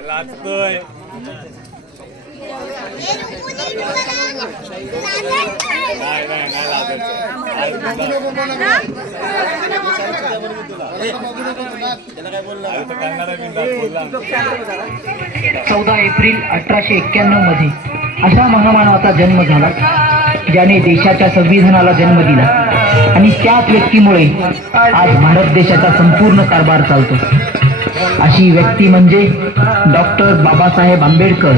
लाजतोय. नाही नाही नाही लाजायचं. 14 एप्रिल 1891 मध्ये अशा महामानवाचा जन्म झाला ज्याने देशाच्या संविधानाला जन्म दिला आणि त्याच व्यक्तीमुळे आज भारत देशाचा संपूर्ण कारभार चालतो. अशी व्यक्ती म्हणजे डॉक्टर बाबासाहेब आंबेडकर.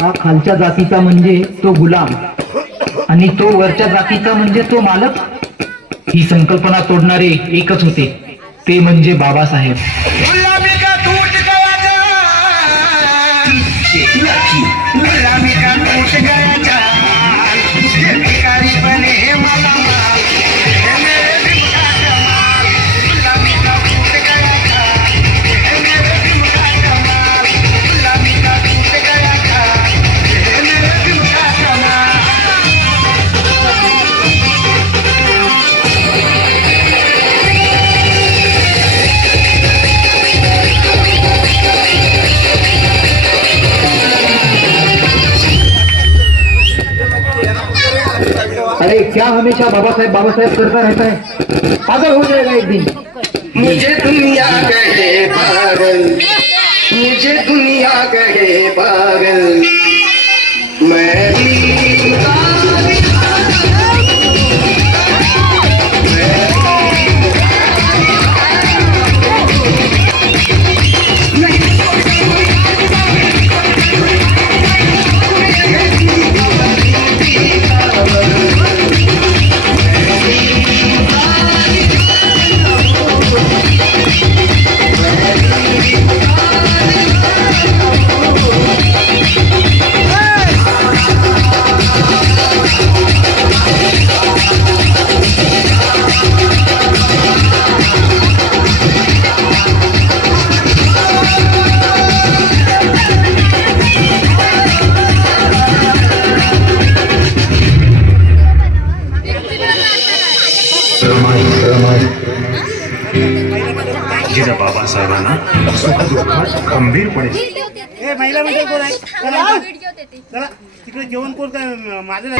हा खालच्या जातीचा म्हणजे तो गुलाम आणि तो वरच्या जातीचा म्हणजे तो मालक. ही संकल्पना तोडणारे एकच होते, ते म्हणजे बाबासाहेब. अरे क्या हमेशा बाबा साहेब करता रहता है, पागल हो जाएगा एक दिन. मुझे दुनिया कहे पागल, मुझे दुनिया कहे पागल, मैं जिजा बाबासाहेबांना खंबीरपणे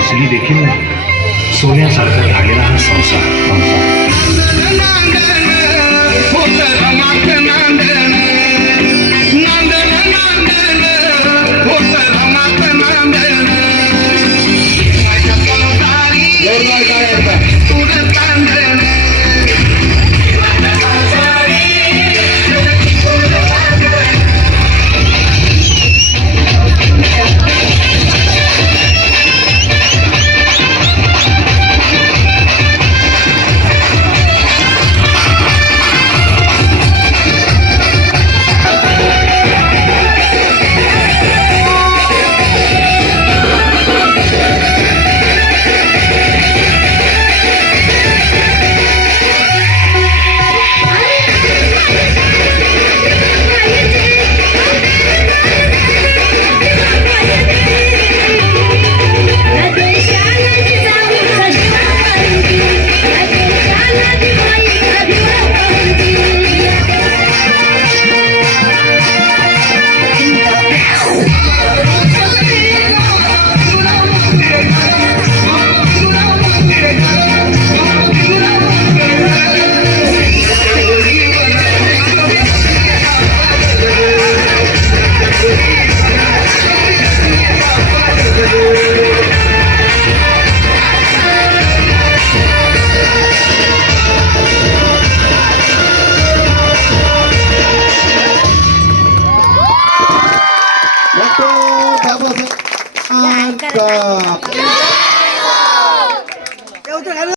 स्त्री देखील सोन्यासारखा झालेला हा संसार.